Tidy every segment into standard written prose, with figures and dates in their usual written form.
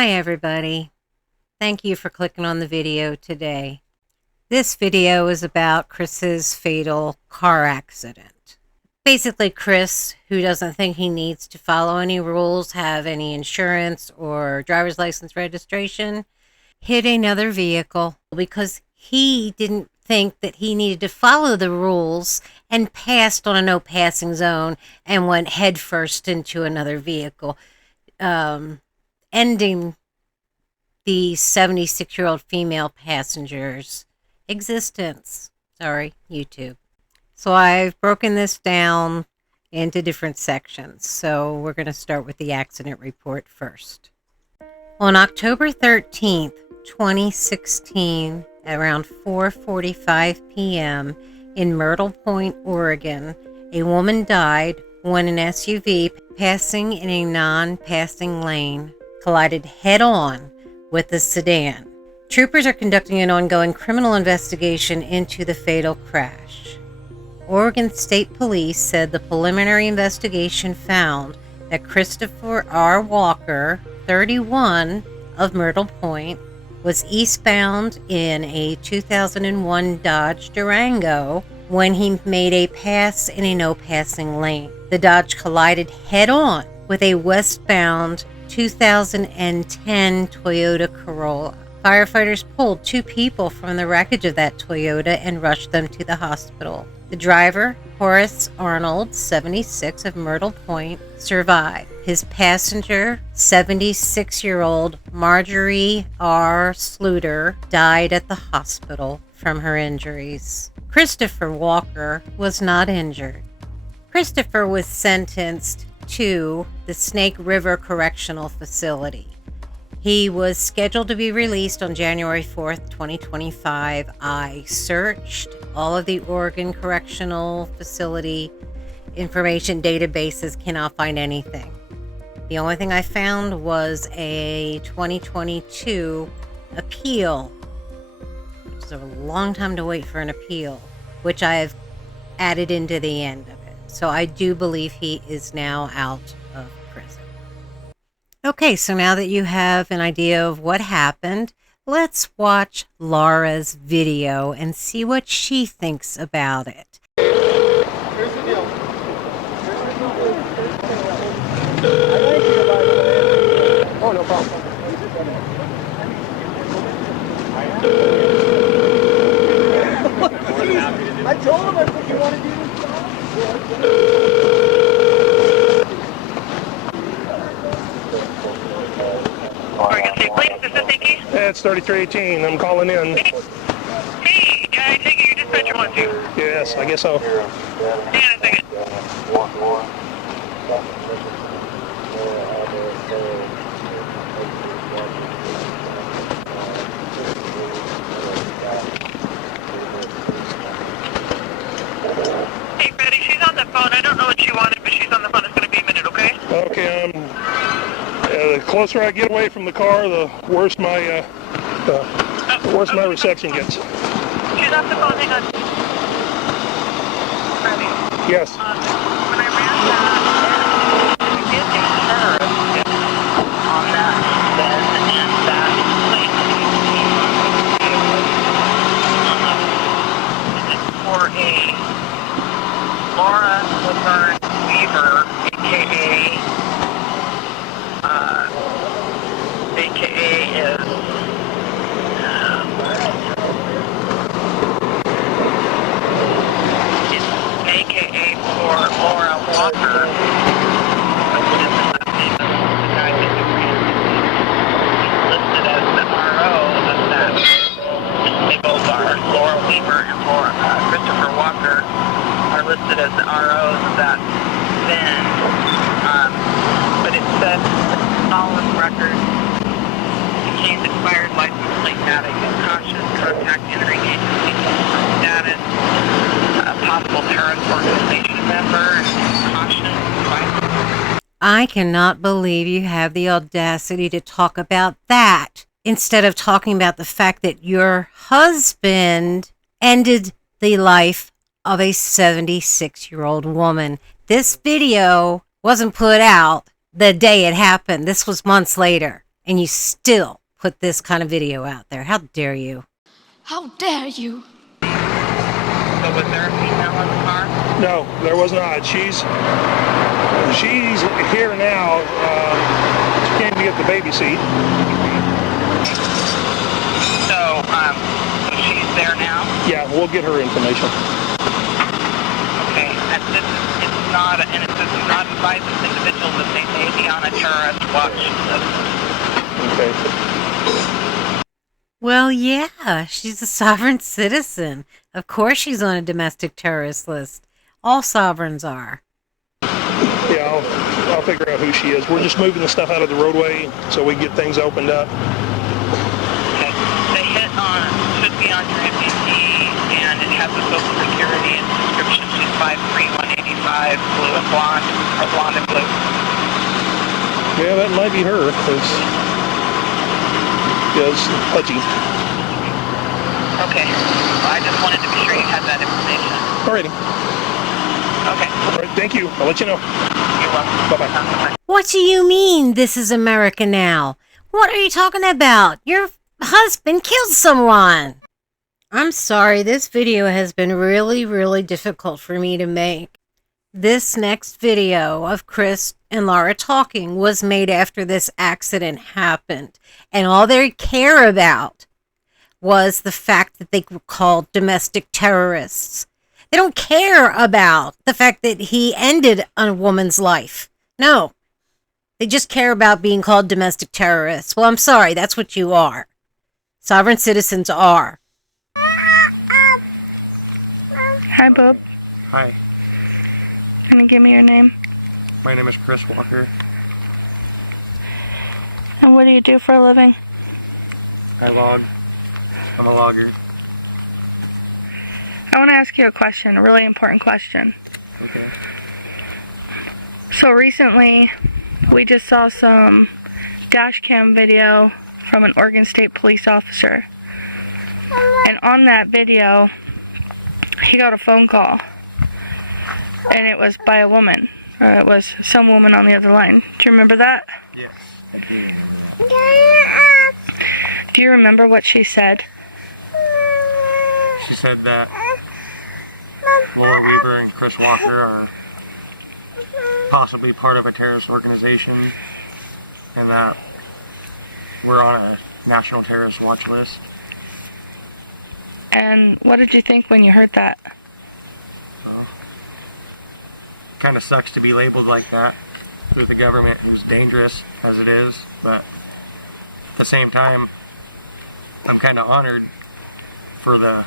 Hi everybody. Thank you for clicking on the video today. This video is about Chris's fatal car accident. Basically, Chris, who doesn't think he needs to follow any rules, have any insurance or driver's license registration, hit another vehicle because he didn't think that he needed to follow the rules and passed on a no passing zone and went headfirst into another vehicle, ending the 76-year-old female passenger's existence. Sorry, YouTube. So I've broken this down into different sections. So we're going to start with the accident report first. On October 13th, 2016, around 4:45 p.m. in Myrtle Point, Oregon, a woman died when an SUV passing in a non-passing lane collided head-on with the sedan. Troopers are conducting an ongoing criminal investigation into the fatal crash. Oregon State Police said the preliminary investigation found that Christopher R. Walker, 31, of Myrtle Point, was eastbound in a 2001 Dodge Durango when he made a pass in a no-passing lane. The Dodge collided head-on with a westbound 2010 Toyota Corolla. Firefighters pulled two people from the wreckage of that Toyota and rushed them to the hospital. The driver, Horace Arnold, 76, of Myrtle Point, survived. His passenger, 76-year-old Marjorie R. Sluter, died at the hospital from her injuries. Christopher Walker was not injured. Christopher was sentenced to the Snake River Correctional Facility. He was scheduled to be released on January 4th, 2025. I searched all of the Oregon Correctional Facility information databases, cannot find anything. The only thing I found was a 2022 appeal, which is a long time to wait for an appeal, which I've added into the end of it. So I do believe he is now out of prison. Okay, so now that you have an idea of what happened, let's watch Laura's video and see what she thinks about it. Here's the deal. I like you, by the way. Oh, no problem. I told him that's what you want to do. Oregon State Police, this is Nikki. It's 3318. I'm calling in. Hey, I take it your dispatcher wants you. Yes, I guess so. Hang on a second. Hey, Freddie, she's on the phone. I don't know what she wanted, but she's on the phone. It's going to be a minute, okay? Okay, the closer I get away from the car, the worse my reception gets. She's off the phone. Hang on. Freddie. Yes. When I ran that, I did a harass on that bed and that plate. This is for a Laura Laverne Weaver, aka is AKA for Laura Walker, which is the last name of the guy that we ran into. He's listed as the RO of that vehicle. They both are. Laura Weaver and Christopher Walker are listed as the ROs of that van. But it says solid record contains expired license plate data. Use caution, contact entering agency status, possible terrorist organization member, caution, license. I cannot believe you have the audacity to talk about that instead of talking about the fact that your husband ended the life of a 76-year-old woman. This video wasn't put out the day it happened. This was months later. And you still put this kind of video out there. How dare you? How dare you? So was there a female in the car? No, there was not. She's here now. She came to get the baby seat. So she's there now? Yeah, we'll get her information. Okay. And this is not, and it says do not advise this individual that they may be on a terrorist watch list. Okay. Well, yeah, she's a sovereign citizen. Of course she's on a domestic terrorist list. All sovereigns are. Yeah, I'll figure out who she is. We're just moving the stuff out of the roadway so we get things opened up. Okay. The hit should be on your MVP, and it has a social security and description. She's 5'3", 185, blue and blonde, or blonde and blue. Yeah, that might be her. Because pudgy. Okay. Well, I just wanted to be sure you had that information. Alrighty. Okay. All right, thank you. I'll let you know. You're welcome. Bye-bye. Bye. What do you mean, this is America now? What are you talking about? Your husband killed someone. I'm sorry, this video has been really, really difficult for me to make. This next video of Chris and Lara talking was made after this accident happened. And all they care about was the fact that they were called domestic terrorists. They don't care about the fact that he ended a woman's life. No. They just care about being called domestic terrorists. Well, I'm sorry, that's what you are. Sovereign citizens are. Hi, Bob. Hi, Can you give me your name? my name is Chris Walker. And what do you do for a living? I log. I'm a logger. I want to ask you a question, a really important question. Okay. So recently, we just saw some dash cam video from an Oregon State police officer. And on that video, he got a phone call. And it was by a woman. Or it was some woman on the other line. Do you remember that? Yes, I do remember that. Do you remember what she said? She said that Laura Weaver and Chris Walker are possibly part of a terrorist organization and that we're on a national terrorist watch list. And what did you think when you heard that? So, kind of sucks to be labeled like that with the government who's dangerous as it is, but at the same time, I'm kind of honored for the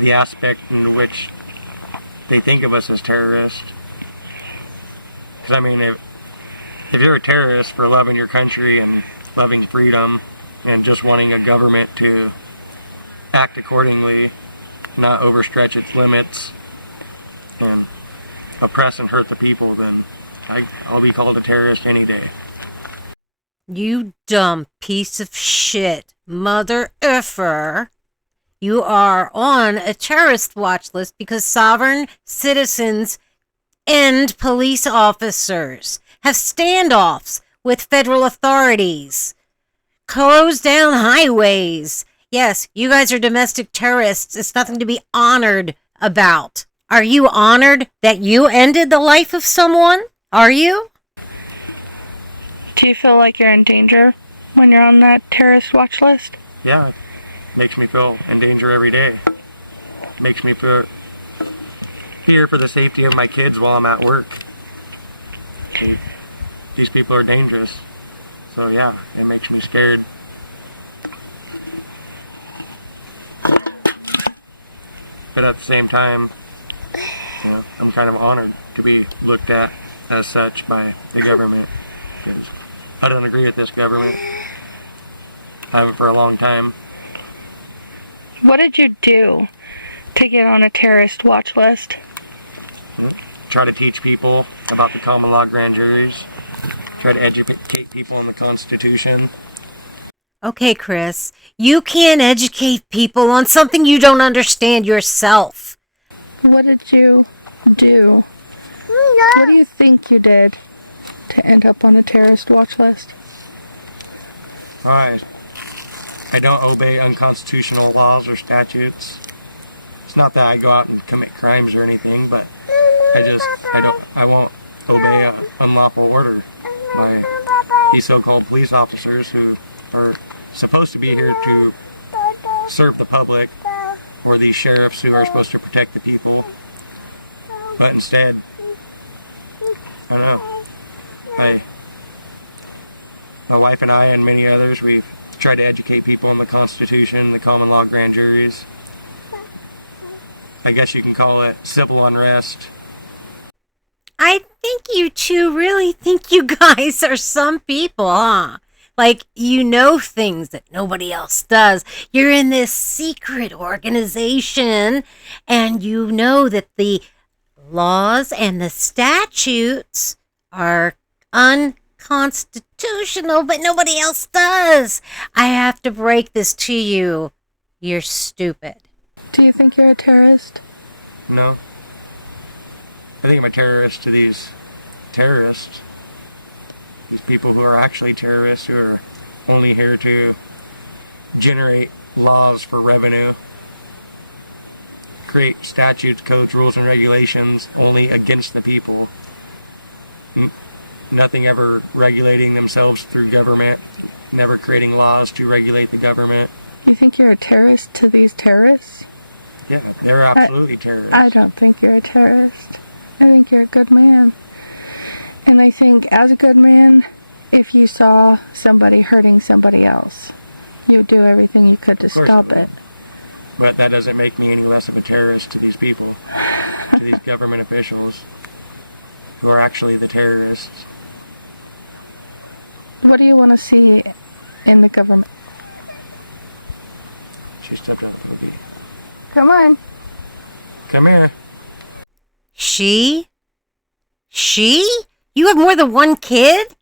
aspect in which they think of us as terrorists. Because I mean, if you're a terrorist for loving your country and loving freedom and just wanting a government to act accordingly, not overstretch its limits and oppress and hurt the people, then I'll be called a terrorist any day. You dumb piece of shit, mother effer. You are on a terrorist watch list because sovereign citizens and police officers have standoffs with federal authorities, close down highways. Yes, you guys are domestic terrorists. It's nothing to be honored about. Are you honored that you ended the life of someone? Are you? Do you feel like you're in danger when you're on that terrorist watch list? Yeah, it makes me feel in danger every day. Makes me fear for the safety of my kids while I'm at work. These people are dangerous. So yeah, it makes me scared. But at the same time, you know, I'm kind of honored to be looked at as such by the government, because I don't agree with this government. I haven't for a long time. What did you do to get on a terrorist watch list? Try to teach people about the common law grand juries. Try to educate people on the Constitution. Okay, Chris, you can't educate people on something you don't understand yourself. What did you do? What do you think you did? to end up on a terrorist watch list? I don't obey unconstitutional laws or statutes. It's not that I go out and commit crimes or anything, but I won't obey an unlawful order by these so-called police officers who are supposed to be here to serve the public, or these sheriffs who are supposed to protect the people. But instead, I don't know. My wife and I and many others, we've tried to educate people on the Constitution, the common law grand juries. I guess you can call it civil unrest. I think you two really think you guys are some people, huh? Like, you know things that nobody else does. You're in this secret organization, and you know that the laws and the statutes are unconstitutional, but nobody else does. I have to break this to you. You're stupid. Do you think you're a terrorist? No. I think I'm a terrorist to these terrorists. These people who are actually terrorists, who are only here to generate laws for revenue, create statutes, codes, rules, and regulations only against the people. Nothing ever regulating themselves through government, never creating laws to regulate the government. You think you're a terrorist to these terrorists? Yeah, they're absolutely terrorists. I don't think you're a terrorist. I think you're a good man. And I think as a good man, if you saw somebody hurting somebody else, you would do everything you could to stop it. But that doesn't make me any less of a terrorist to these people, to these government officials, who are actually the terrorists. What do you want to see in the government? She stepped on the boogie. Come on. Come here. She? You have more than one kid?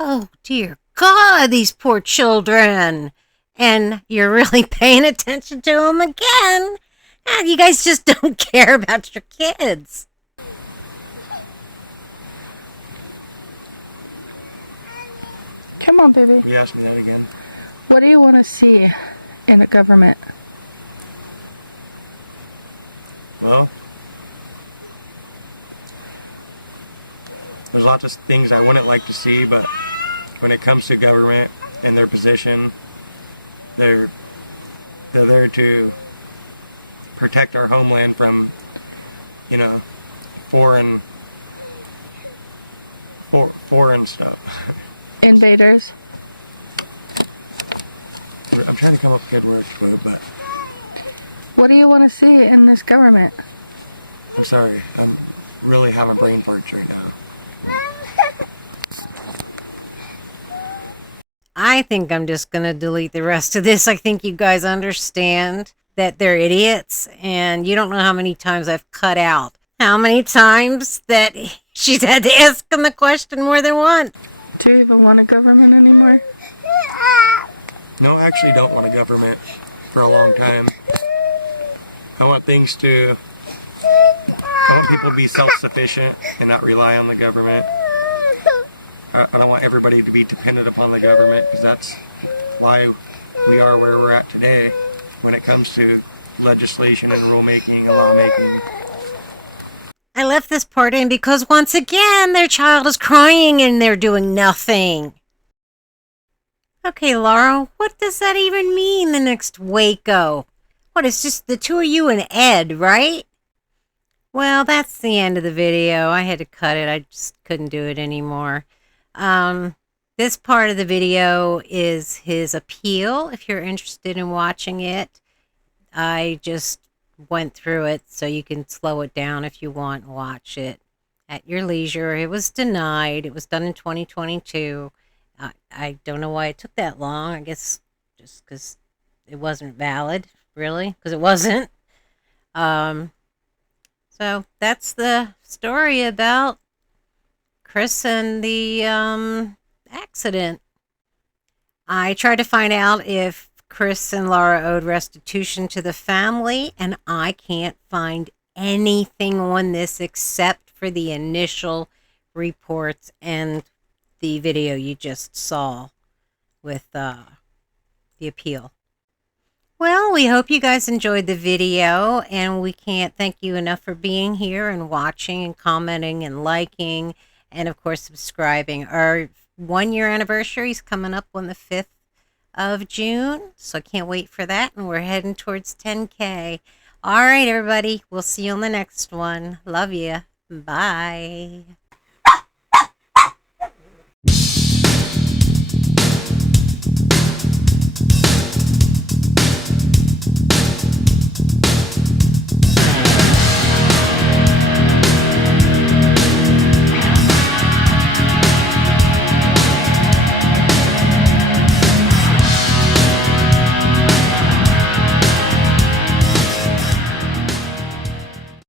Oh, dear God, these poor children. And you're really paying attention to them again. You guys just don't care about your kids. Come on, baby. You asked me that again. What do you want to see in the government? Well, there's lots of things I wouldn't like to see, but when it comes to government and their position, they're there to protect our homeland from, foreign stuff. Invaders. I'm trying to come up with good words for it, but What do you want to see in this government? I'm sorry. I'm really having brain farts right now. I think I'm just going to delete the rest of this. I think you guys understand that they're idiots, and you don't know how many times I've cut out. How many times that she's had to ask them the question more than once. Do you even want a government anymore? No, I actually don't want a government for a long time. I want people to be self-sufficient and not rely on the government. I don't want everybody to be dependent upon the government, because that's why we are where we're at today when it comes to legislation and rulemaking and lawmaking. I left this part in because once again, their child is crying and they're doing nothing. Okay, Laura, what does that even mean, the next Waco? What, it's just the two of you and Ed, right? Well, that's the end of the video. I had to cut it. I just couldn't do it anymore. This part of the video is his appeal, if you're interested in watching it. I just went through it, so you can slow it down if you want and watch it at your leisure. It was denied. It was done in 2022. I don't know why it took that long. I guess just because it wasn't valid, really, because it wasn't. So that's the story about Chris and the accident. I tried to find out if Chris and Laura owed restitution to the family, and I can't find anything on this except for the initial reports and the video you just saw with the appeal. Well, we hope you guys enjoyed the video, and we can't thank you enough for being here and watching and commenting and liking and, of course, subscribing. Our 1-year anniversary is coming up on the 5th of June, so I can't wait for that, and we're heading towards 10K. All right, everybody, we'll see you on the next one. Love you. Bye.